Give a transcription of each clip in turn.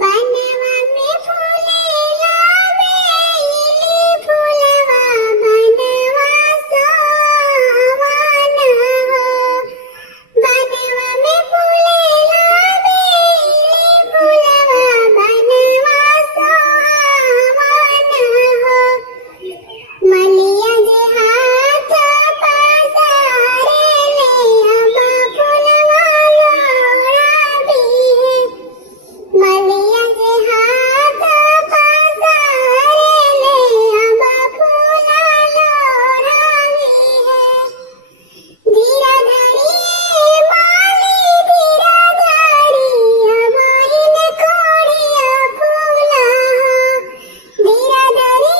बनवा में फूलेला बेली फूलवा बनवा सोवन हो। बनवा में फूलेला बेली फूलवा बनवा सोवन हो। मलिया जे हाथ पसारे ले अब फूलवा लोढ़ावी है। मलिया जे हाथ पसारे ले अब फूला लोढ़ावी है। धीरा धरी माली धीरा धरी अब इन कोड़िया फूला हो। धीरा धरी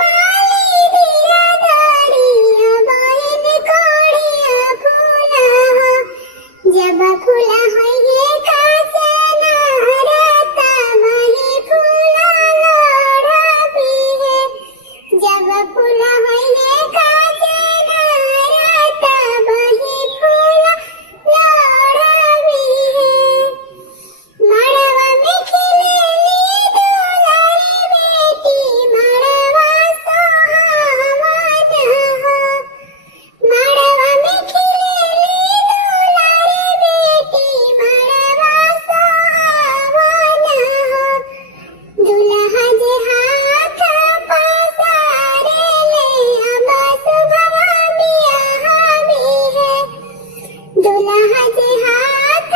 माली धीरा धरी अब इन कोड़िया फूला हो। जब फूला होइए कासे नारता वही फूला लोढ़ावी है। जब फूला होइए कासे नारता वही फूला लोढ़ावी है। मड़वा में खिलेली दुलारी बेटी मड़वा सोहावन हो। मड़वा में खिलेली दुलारी बेटी मड़वा सोहावन हो। दुल्हा जे हाथ पसारे ले अब सुभवा बियाहवी है। दुल्हा जे हाथ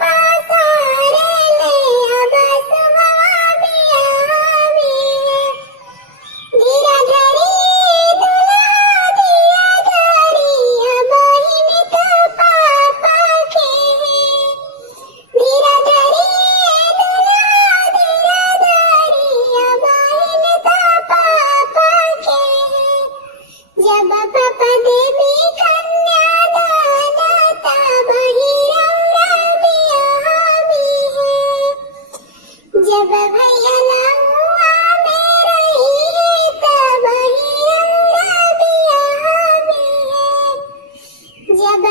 पसारे ले अब सुभवा बियाहवी है। धीरा धरी दुल्हा धीरा धरी अब इन तो पापा के है। धीरा धरी दुल्हा धीरा धरी अब इन तो पापा के है। जब पापा देवी कन्यादान तब ही रौरा बियाहवी है। जब भैया नहुआ में रही है तब ही रौरा बियाहवी है। जब